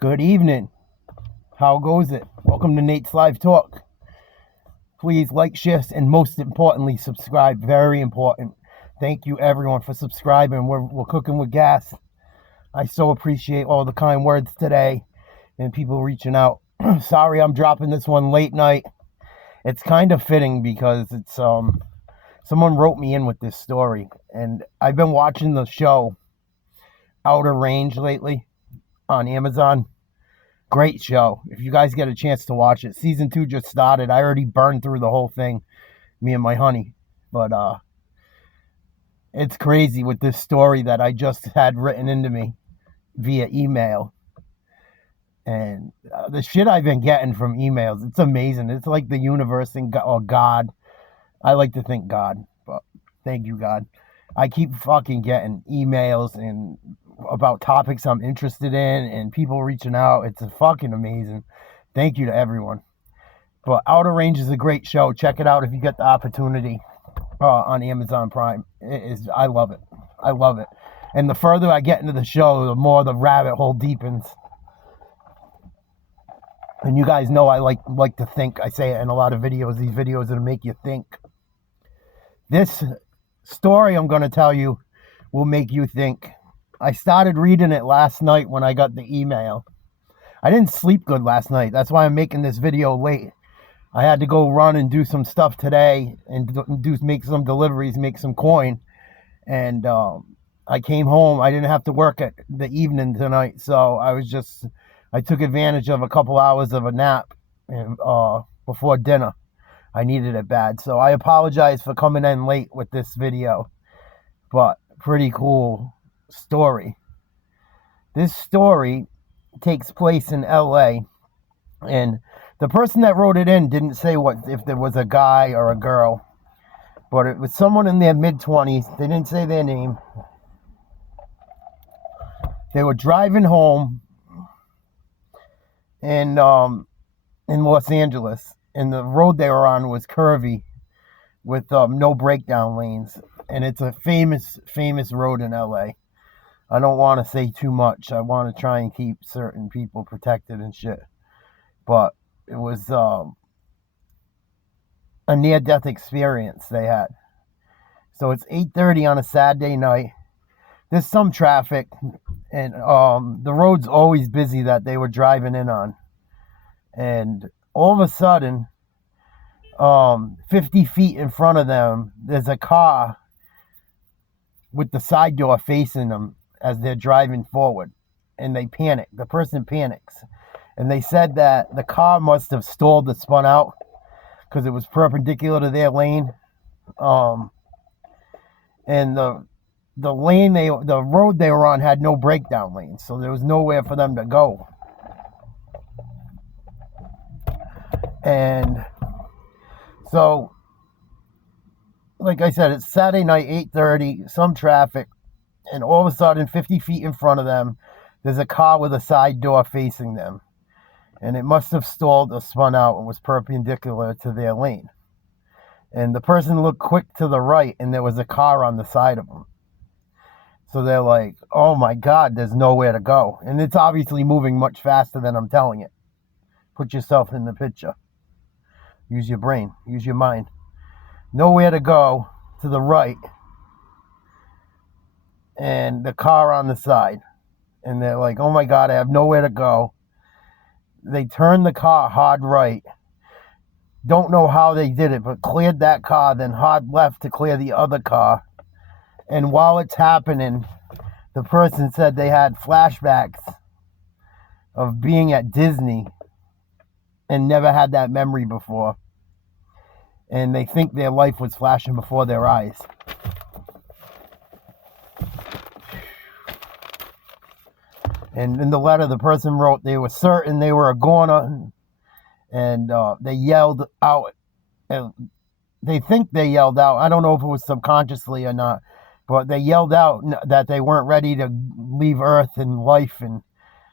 Good evening. How goes it? Welcome to Nate's Live Talk. Please like, share, and most importantly, subscribe. Very important. Thank you, everyone, for subscribing. We're cooking with gas. I so appreciate all the kind words today and people reaching out. Sorry I'm dropping this one late night. It's kind of fitting because it's someone wrote me in with this story, and I've been watching the show Outer Range lately on Amazon. Great show. If you guys get a chance to watch it. Season 2 just started. I already burned through the whole thing, me and my honey. But it's crazy with this story that I just had written into me via email. And the shit I've been getting from emails, it's amazing. It's like the universe or God. I like to think God, but thank you, God. I keep fucking getting emails and about topics I'm interested in and people reaching out. It's fucking amazing. Thank you to everyone. But Outer Range is a great show. Check it out if you get the opportunity on Amazon Prime. I love it. I love it. And the further I get into the show, the more the rabbit hole deepens. And you guys know I like to think. I say it in a lot of videos. These videos that make you think. This story I'm going to tell you will make you think. I started reading it last night when I got the email. I didn't sleep good last night. That's why I'm making this video late. I had to go run and do some stuff today and make some deliveries, make some coin. And I came home. I didn't have to work at the evening tonight, so I took advantage of a couple hours of a nap before dinner. I needed it bad. So I apologize for coming in late with this video. But pretty cool story. This story takes place in LA, and the person that wrote it in didn't say if there was a guy or a girl, but it was someone in their mid-20s. They didn't say their name. They were driving home in Los Angeles, and the road they were on was curvy with no breakdown lanes, and it's a famous road in LA. I don't want to say too much. I want to try and keep certain people protected and shit. But it was a near-death experience they had. So it's 8:30 on a Saturday night. There's some traffic, and the road's always busy that they were driving in on. And all of a sudden, 50 feet in front of them, there's a car with the side door facing them as they're driving forward, and they panic. The person panics, and they said that the car must have stalled and spun out because it was perpendicular to their lane, and the road they were on had no breakdown lanes, so there was nowhere for them to go. And so, like I said, it's Saturday night, 8:30, some traffic. And all of a sudden, 50 feet in front of them, there's a car with a side door facing them. And it must have stalled or spun out and was perpendicular to their lane. And the person looked quick to the right, and there was a car on the side of them. So they're like, oh my God, there's nowhere to go. And it's obviously moving much faster than I'm telling it. Put yourself in the picture. Use your brain. Use your mind. Nowhere to go to the right. And the car on the side. And they're like, oh my God, I have nowhere to go. They turned the car hard right. Don't know how they did it, but cleared that car, then hard left to clear the other car. And while it's happening, the person said they had flashbacks of being at Disney and never had that memory before. And they think their life was flashing before their eyes. And in the letter, the person wrote they were certain they were a goner, and they yelled out. And they think they yelled out. I don't know if it was subconsciously or not, but they yelled out that they weren't ready to leave Earth and life, and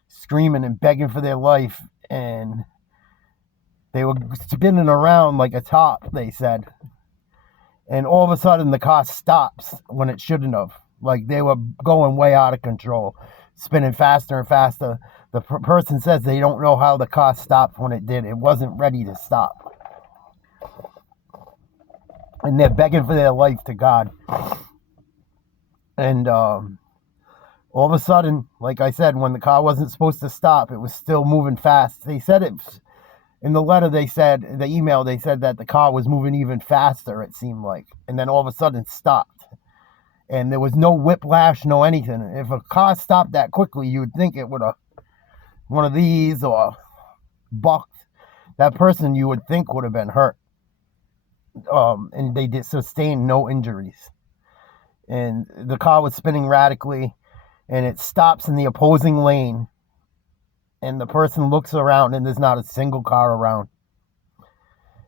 screaming and begging for their life. And they were spinning around like a top, they said. And all of a sudden, the car stops when it shouldn't have. Like, they were going way out of control, spinning faster and faster. The person says they don't know how the car stopped when it did. It wasn't ready to stop. And they're begging for their life to God. And all of a sudden, like I said, when the car wasn't supposed to stop, it was still moving fast. They said it in the letter, the email, they said that the car was moving even faster, it seemed like. And then all of a sudden stopped. And there was no whiplash, no anything. If a car stopped that quickly, you would think it would have, one of these or bucked. That person you would think would have been hurt. And they did sustain no injuries. And the car was spinning radically, and it stops in the opposing lane. And the person looks around, and there's not a single car around.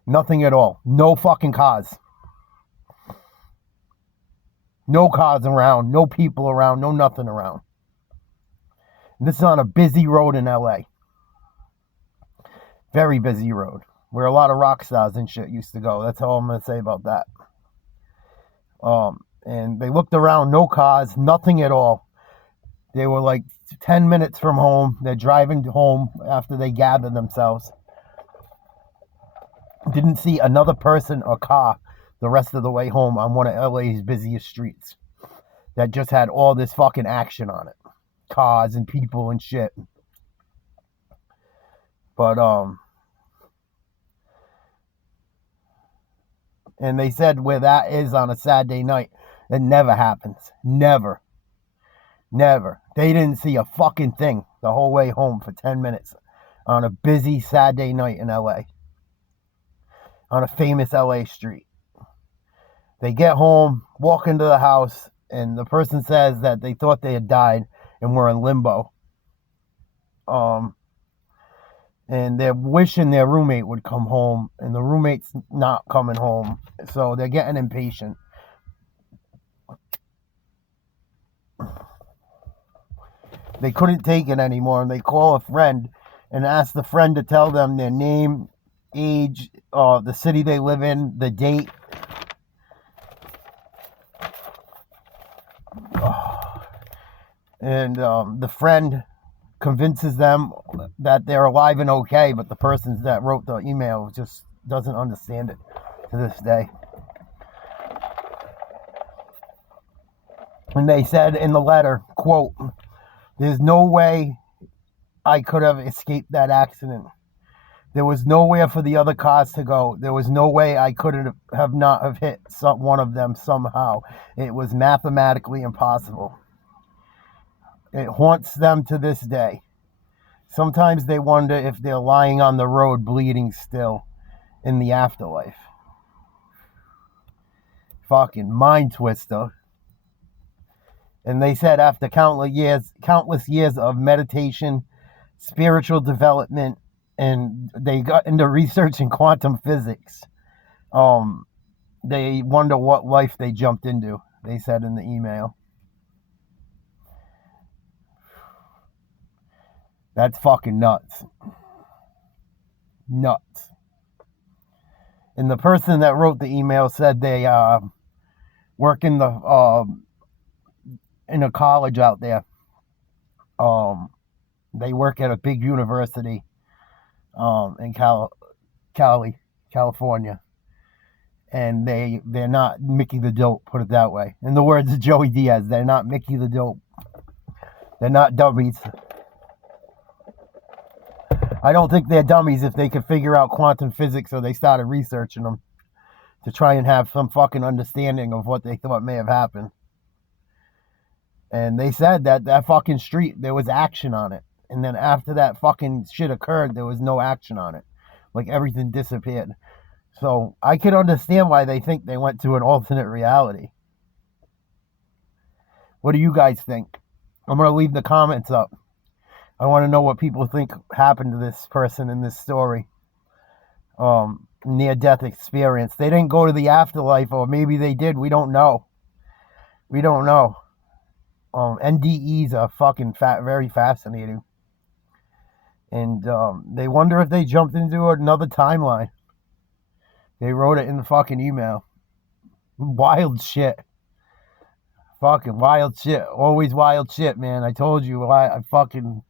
Nothing at all. No fucking cars. No cars around, no people around, no nothing around. And this is on a busy road in LA. Very busy road. Where a lot of rock stars and shit used to go. That's all I'm going to say about that. And they looked around, no cars, nothing at all. They were like 10 minutes from home. They're driving home after they gathered themselves. Didn't see another person or car the rest of the way home on one of LA's busiest streets that just had all this fucking action on it. Cars and people and shit. But, and they said where that is on a Saturday night, it never happens. Never. Never. They didn't see a fucking thing the whole way home for 10 minutes on a busy Saturday night in LA. On a famous LA street. They get home, walk into the house, and the person says that they thought they had died and were in limbo. And they're wishing their roommate would come home, and the roommate's not coming home. So they're getting impatient. They couldn't take it anymore, and they call a friend and ask the friend to tell them their name, age, the city they live in, the date. And the friend convinces them that they're alive and okay, but the person that wrote the email just doesn't understand it to this day. And they said in the letter, quote, "There's no way I could have escaped that accident. There was nowhere for the other cars to go. There was no way I couldn't have not have hit one of them somehow. It was mathematically impossible. It haunts them to this day. Sometimes they wonder if they're lying on the road bleeding still in the afterlife." Fucking mind twister. And they said after countless years of meditation, spiritual development, and they got into research in quantum physics, they wonder what life they jumped into, they said in the email. That's fucking nuts. Nuts. And the person that wrote the email said they work in a college out there. They work at a big university in California. And they're not Mickey the Dope, put it that way. In the words of Joey Diaz, they're not Mickey the Dope. They're not dummies. I don't think they're dummies if they could figure out quantum physics, or they started researching them to try and have some fucking understanding of what they thought may have happened. And they said that fucking street, there was action on it. And then after that fucking shit occurred, there was no action on it. Like everything disappeared. So I can understand why they think they went to an alternate reality. What do you guys think? I'm going to leave the comments up. I want to know what people think happened to this person in this story. Near-death experience. They didn't go to the afterlife, or maybe they did. We don't know. We don't know. NDEs are fucking very fascinating. And they wonder if they jumped into another timeline. They wrote it in the fucking email. Wild shit. Fucking wild shit. Always wild shit, man. I told you. I fucking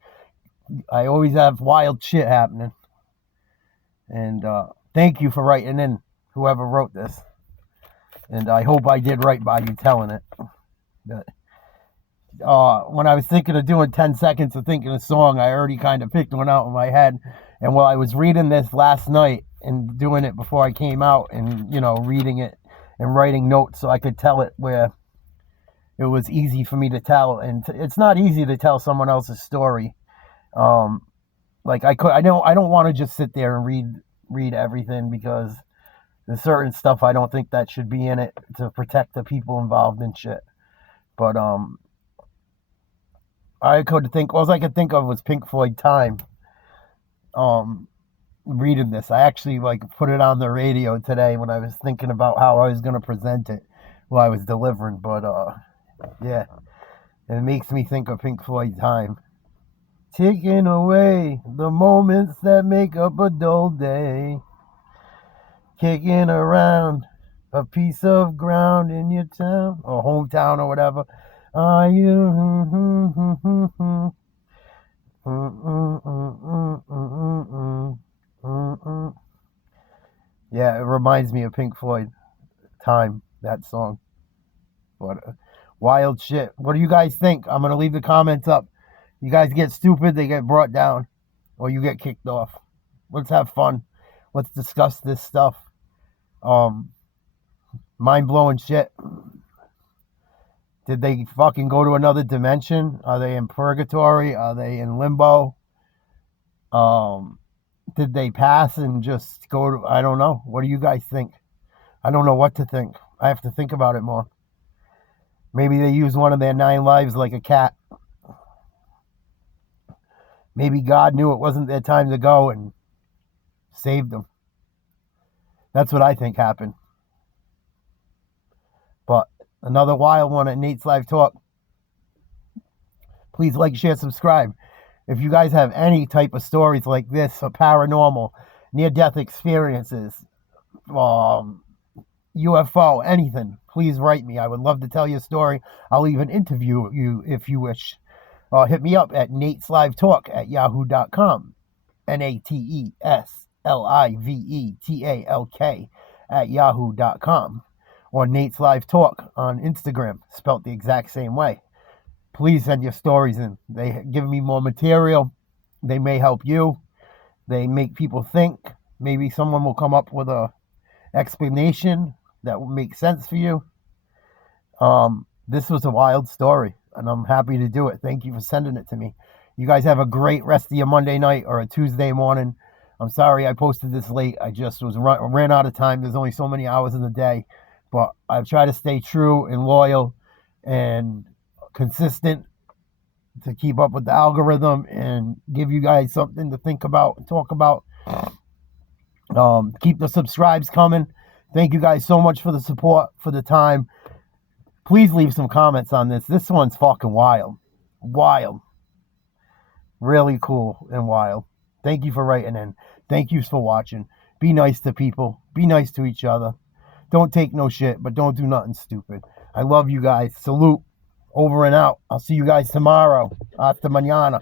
I always have wild shit happening. And thank you for writing in, whoever wrote this. And I hope I did right by you telling it. But, when I was thinking of doing 10 seconds of thinking a song, I already kind of picked one out in my head. And while I was reading this last night and doing it before I came out and, reading it and writing notes so I could tell it where it was easy for me to tell. And it's not easy to tell someone else's story. Like I don't want to just sit there and read everything, because there's certain stuff I don't think that should be in it to protect the people involved in shit. But all I could think of was Pink Floyd Time. Reading this, I actually put it on the radio today when I was thinking about how I was gonna present it while I was delivering. But yeah, it makes me think of Pink Floyd Time. Taking away the moments that make up a dull day. Kicking around a piece of ground in your town or hometown or whatever. Are you? Yeah, it reminds me of Pink Floyd Time, that song. What wild shit. What do you guys think? I'm going to leave the comments up. You guys get stupid, they get brought down, or you get kicked off. Let's have fun. Let's discuss this stuff. Mind-blowing shit. Did they fucking go to another dimension? Are they in purgatory? Are they in limbo? Did they pass and just go to... I don't know. What do you guys think? I don't know what to think. I have to think about it more. Maybe they use one of their 9 lives like a cat. Maybe God knew it wasn't their time to go and saved them. That's what I think happened. But another wild one at Nate's Live Talk. Please like, share, subscribe. If you guys have any type of stories like this, or paranormal, near-death experiences, UFO, anything, please write me. I would love to tell you a story. I'll even interview you if you wish. Hit me up at nateslivetalk@yahoo.com. NATESLIVETALK@yahoo.com. Or Nate's Live Talk on Instagram, spelt the exact same way. Please send your stories in. They give me more material. They may help you. They make people think. Maybe someone will come up with a explanation that will make sense for you. This was a wild story, and I'm happy to do it. Thank you for sending it to me. You guys have a great rest of your Monday night or a Tuesday morning. I'm sorry I posted this late. I just ran out of time. There's only so many hours in the day. But I've tried to stay true and loyal and consistent to keep up with the algorithm and give you guys something to think about and talk about. Keep the subscribes coming. Thank you guys so much for the support, for the time. Please leave some comments on this. This one's fucking wild. Wild. Really cool and wild. Thank you for writing in. Thank you for watching. Be nice to people. Be nice to each other. Don't take no shit, but don't do nothing stupid. I love you guys. Salute. Over and out. I'll see you guys tomorrow. Hasta mañana.